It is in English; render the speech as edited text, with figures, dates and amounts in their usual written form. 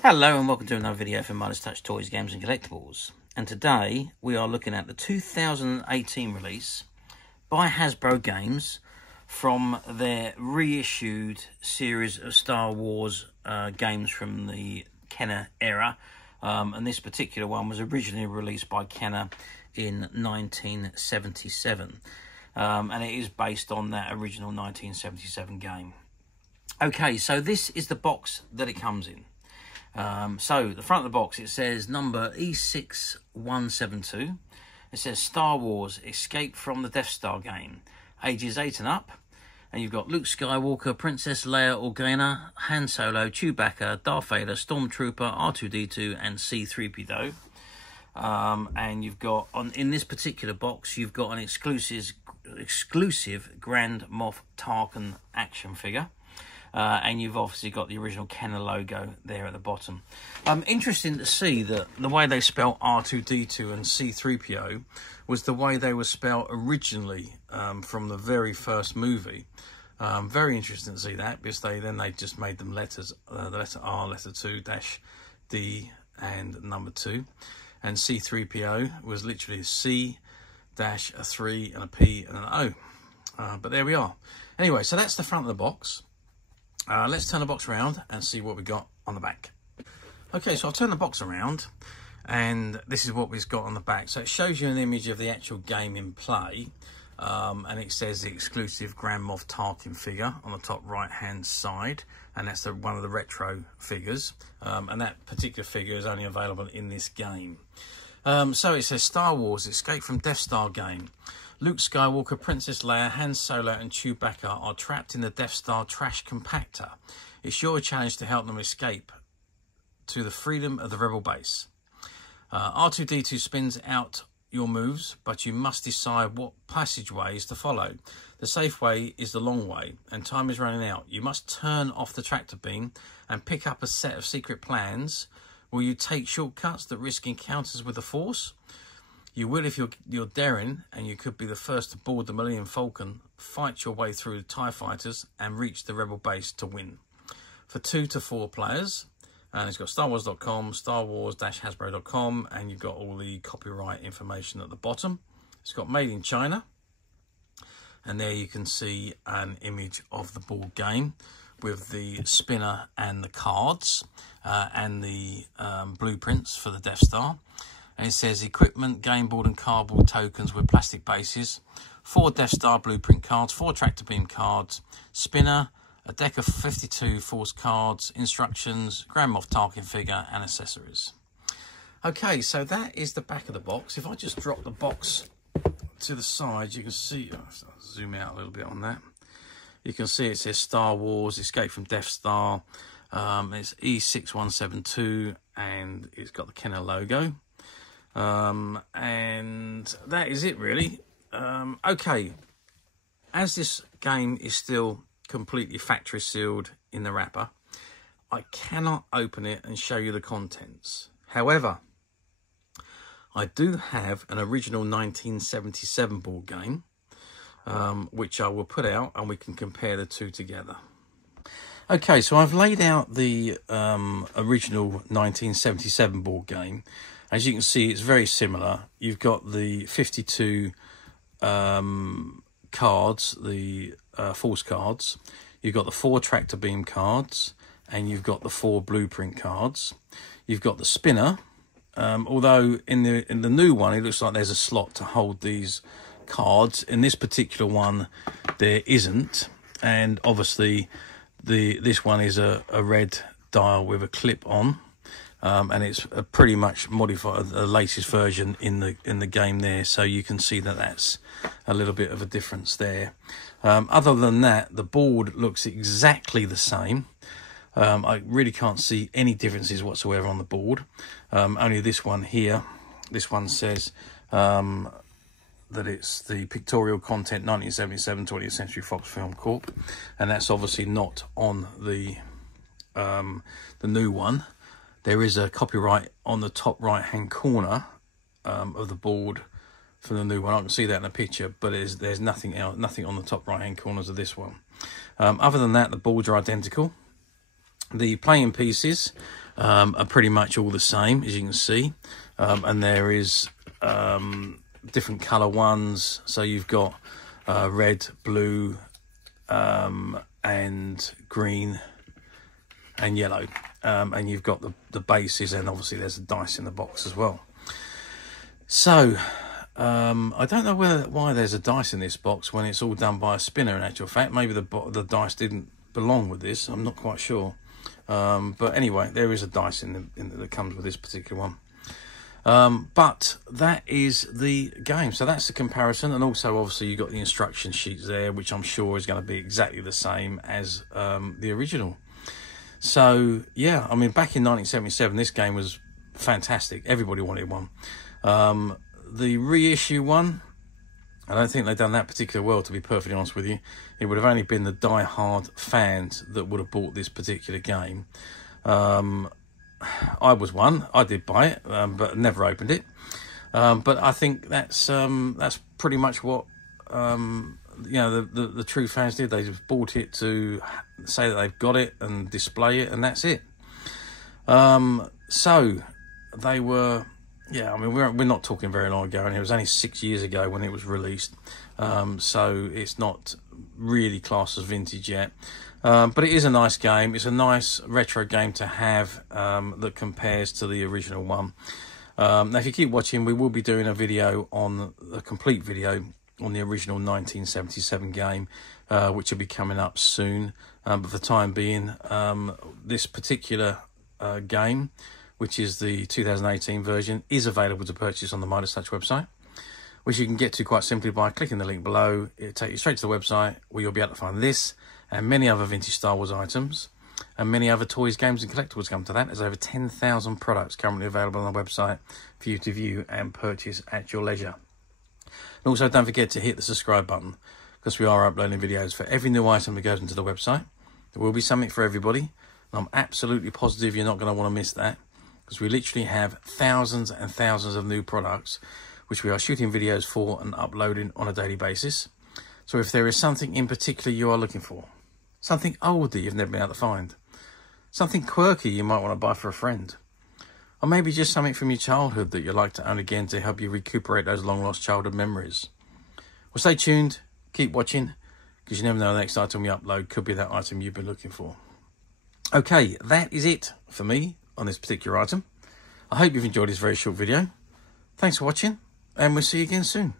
Hello and welcome to another video from Midas Touch Toys, Games and Collectibles. And today we are looking at the 2018 release by Hasbro Games from their reissued series of Star Wars games from the Kenner era. And this particular one was originally released by Kenner in 1977. And it is based on that original 1977 game. Okay, so this is the box that it comes in. So the front of the box, it says number E6172. It says Star Wars Escape from the Death Star game, ages 8 and up. And you've got Luke Skywalker, Princess Leia Organa, Han Solo, Chewbacca, Darth Vader, Stormtrooper, R2D2 and C-3PO. And you've got, in this particular box, you've got an exclusive Grand Moff Tarkin action figure. And you've obviously got the original Kenner logo there at the bottom. Interesting to see that the way they spelled R2D2 and C-3PO was the way they were spelled originally from the very first movie. Very interesting to see that, because they just made them letters, the letter R, letter 2, dash D and number 2. And C-3PO was literally a C, dash, a 3 and a P and an O. But there we are. Anyway, so that's the front of the box. Let's turn the box around and see what we got on the back. Okay, so I'll turn the box around and this is what we've got on the back. So it shows you an image of the actual game in play, and it says the exclusive Grand Moff Tarkin figure on the top right hand side, and that's one of the retro figures, and that particular figure is only available in this game. So it says Star Wars Escape from Death Star game. Luke Skywalker, Princess Leia, Han Solo and Chewbacca are trapped in the Death Star Trash Compactor. It's your challenge to help them escape to the freedom of the Rebel base. R2D2 spins out your moves, but you must decide what passageways to follow. The safe way is the long way, and time is running out. You must turn off the tractor beam and pick up a set of secret plans. Will you take shortcuts that risk encounters with the Force? You will if you're daring, and you could be the first to board the Millennium Falcon, fight your way through the TIE fighters and reach the Rebel base to win. For 2 to 4 players, and it's got StarWars.com, StarWars-Hasbro.com, and you've got all the copyright information at the bottom. It's got Made in China, and there you can see an image of the board game with the spinner and the cards and the blueprints for the Death Star. And it says equipment, game board and cardboard tokens with plastic bases, 4 Death Star blueprint cards, 4 tractor beam cards, spinner, a deck of 52 Force cards, instructions, Grand Moff Tarkin figure and accessories. Okay, so that is the back of the box. If I just drop the box to the side, you can see, I'll zoom out a little bit on that. You can see it says Star Wars Escape from Death Star. It's E6172 and it's got the Kenner logo. And that is it really. Okay, as this game is still completely factory sealed in the wrapper, I cannot open it and show you the contents. However, I do have an original 1977 board game, which I will put out and we can compare the two together. Okay, so I've laid out the original 1977 board game. As you can see, it's very similar. You've got the 52 cards, the Force cards. You've got the 4 tractor beam cards, and you've got the 4 blueprint cards. You've got the spinner, although in the new one, it looks like there's a slot to hold these cards. In this particular one, there isn't, and obviously this one is a red dial with a clip on. And it's a pretty much modified, the latest version in the game there, so you can see that that's a little bit of a difference there. Other than that, the board looks exactly the same. I really can't see any differences whatsoever on the board. Only this one here, this one says that it's the pictorial content 1977 20th Century Fox Film Corp, and that's obviously not on the new one. There is a copyright on the top right hand corner of the board for the new one. I can see that in the picture, but there's nothing else, nothing on the top right hand corners of this one. Other than that, the boards are identical. The playing pieces are pretty much all the same, as you can see. And there is different colour ones. So you've got red, blue, and green and yellow. And you've got the bases, and obviously there's a dice in the box as well. So I don't know why there's a dice in this box when it's all done by a spinner, in actual fact. Maybe the dice didn't belong with this, I'm not quite sure. But anyway, there is a dice that comes with this particular one. But that is the game. So that's the comparison, and also obviously you've got the instruction sheets there, which I'm sure is going to be exactly the same as the original. So yeah, I mean, back in 1977 this game was fantastic. Everybody wanted one. The reissue one, I don't think they've done that particularly well, to be perfectly honest with you. It would have only been the die-hard fans that would have bought this particular game. I was one. I did buy it, but never opened it. But I think that's pretty much what you know, the true fans did. They just bought it to say that they've got it and display it, and that's it. So they were. Yeah, I mean, we're not talking very long ago, and it was only 6 years ago when it was released. So it's not really classed as vintage yet. But it is a nice game. It's a nice retro game to have that compares to the original one. Now, if you keep watching, we will be doing a video on a complete video on the original 1977 game, which will be coming up soon. But for the time being, this particular game, which is the 2018 version, is available to purchase on the Midas Touch website, which you can get to quite simply by clicking the link below. It'll take you straight to the website, where you'll be able to find this and many other vintage Star Wars items, and many other toys, games and collectibles come to that. There's over 10,000 products currently available on the website for you to view and purchase at your leisure. And also, don't forget to hit the subscribe button, because we are uploading videos for every new item that goes into the website. There will be something for everybody, and I'm absolutely positive you're not going to want to miss that, because we literally have thousands and thousands of new products which we are shooting videos for and uploading on a daily basis. So if there is something in particular you are looking for, something old that you've never been able to find, something quirky you might want to buy for a friend, or maybe just something from your childhood that you'd like to own again to help you recuperate those long lost childhood memories, well, stay tuned, keep watching, because you never know, the next item we upload could be that item you've been looking for. Okay, that is it for me on this particular item. I hope you've enjoyed this very short video. Thanks for watching, and we'll see you again soon.